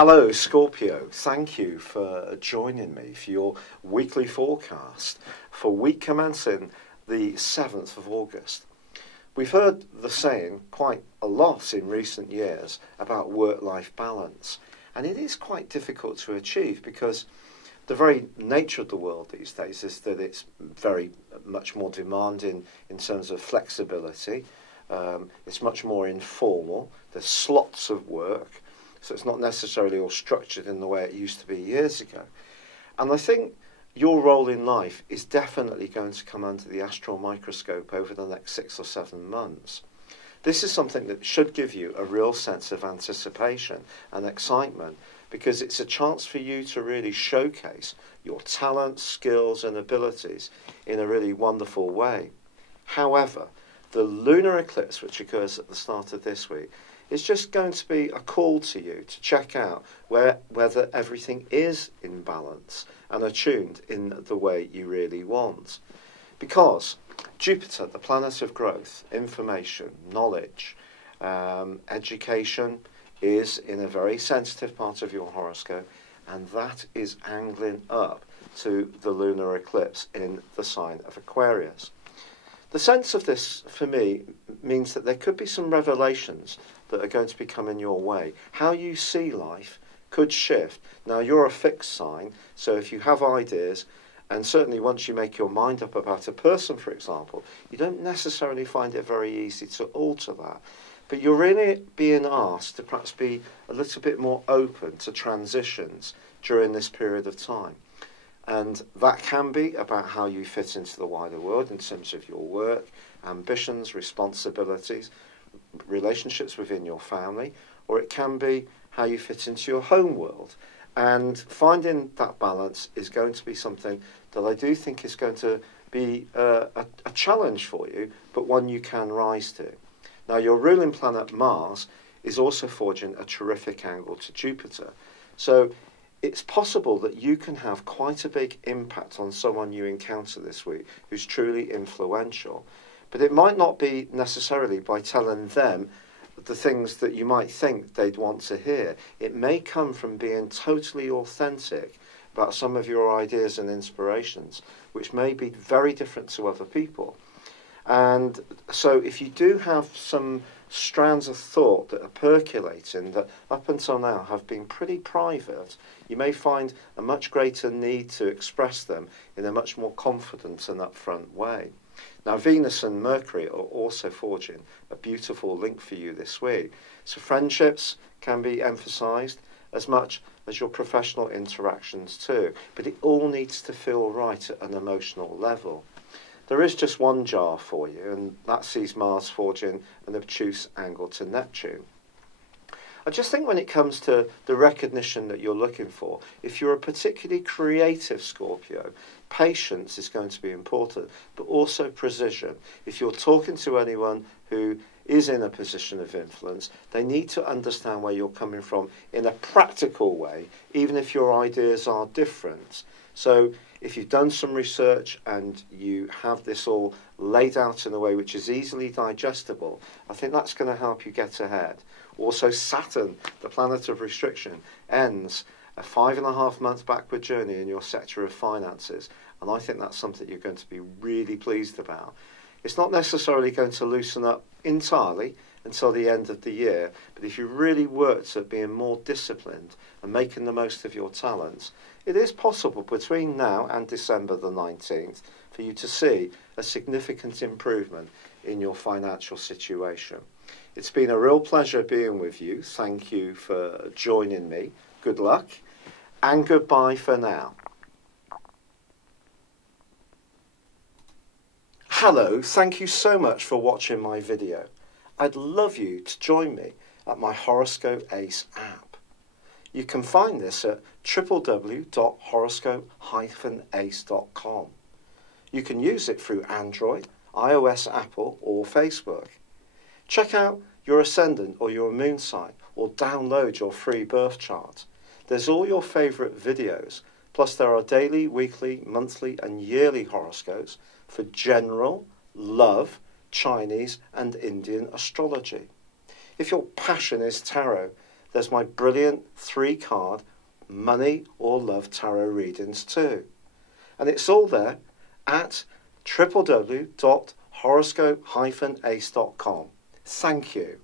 Hello Scorpio, thank you for joining me for your weekly forecast for week commencing the 7th of August. We've heard the saying quite a lot in recent years about work-life balance, and it is quite difficult to achieve because the very nature of the world these days is that it's very much more demanding in terms of flexibility. It's much more informal. There's slots of work. So it's not necessarily all structured in the way it used to be years ago. And I think your role in life is definitely going to come under the astral microscope over the next 6 or 7 months. This is something that should give you a real sense of anticipation and excitement, because it's a chance for you to really showcase your talents, skills and abilities in a really wonderful way. However, the lunar eclipse, which occurs at the start of this week, it's just going to be a call to you to check out whether everything is in balance and attuned in the way you really want. Because Jupiter, the planet of growth, information, knowledge, education, is in a very sensitive part of your horoscope, and that is angling up to the lunar eclipse in the sign of Aquarius. The sense of this, for me, means that there could be some revelations that are going to be coming your way. How you see life could shift. Now, you're a fixed sign, so if you have ideas, and certainly once you make your mind up about a person, for example, you don't necessarily find it very easy to alter that. But you're really being asked to perhaps be a little bit more open to transitions during this period of time. And that can be about how you fit into the wider world in terms of your work, ambitions, responsibilities, relationships within your family, or it can be how you fit into your home world. And finding that balance is going to be something that I do think is going to be a challenge for you, but one you can rise to. Now, your ruling planet Mars is also forging a terrific angle to Jupiter. So it's possible that you can have quite a big impact on someone you encounter this week who's truly influential. But it might not be necessarily by telling them the things that you might think they'd want to hear. It may come from being totally authentic about some of your ideas and inspirations, which may be very different to other people. And so if you do have some strands of thought that are percolating that up until now have been pretty private, you may find a much greater need to express them in a much more confident and upfront way. Now, Venus and Mercury are also forging a beautiful link for you this week. So friendships can be emphasised as much as your professional interactions too, but it all needs to feel right at an emotional level. There is just one jar for you, and that sees Mars forging an obtuse angle to Neptune. I just think when it comes to the recognition that you're looking for, if you're a particularly creative Scorpio, patience is going to be important, but also precision. If you're talking to anyone who is in a position of influence, they need to understand where you're coming from in a practical way, even if your ideas are different. So if you've done some research and you have this all laid out in a way which is easily digestible, I think that's going to help you get ahead. Also, Saturn, the planet of restriction, ends a 5.5-month backward journey in your sector of finances, and I think that's something you're going to be really pleased about. It's not necessarily going to loosen up entirely until the end of the year, but if you really worked at being more disciplined and making the most of your talents, it is possible between now and December the 19th for you to see a significant improvement in your financial situation. It's been a real pleasure being with you. Thank you for joining me. Good luck and goodbye for now. Hello, thank you so much for watching my video. I'd love you to join me at my Horoscope Ace app. You can find this at www.horoscope-ace.com. You can use it through Android, iOS, Apple or Facebook. Check out your ascendant or your moon sign or download your free birth chart. There's all your favourite videos, plus there are daily, weekly, monthly and yearly horoscopes for general, love, Chinese and Indian astrology. If your passion is tarot, there's my brilliant 3-card money or love tarot readings too. And it's all there at www.horoscope-ace.com. Thank you.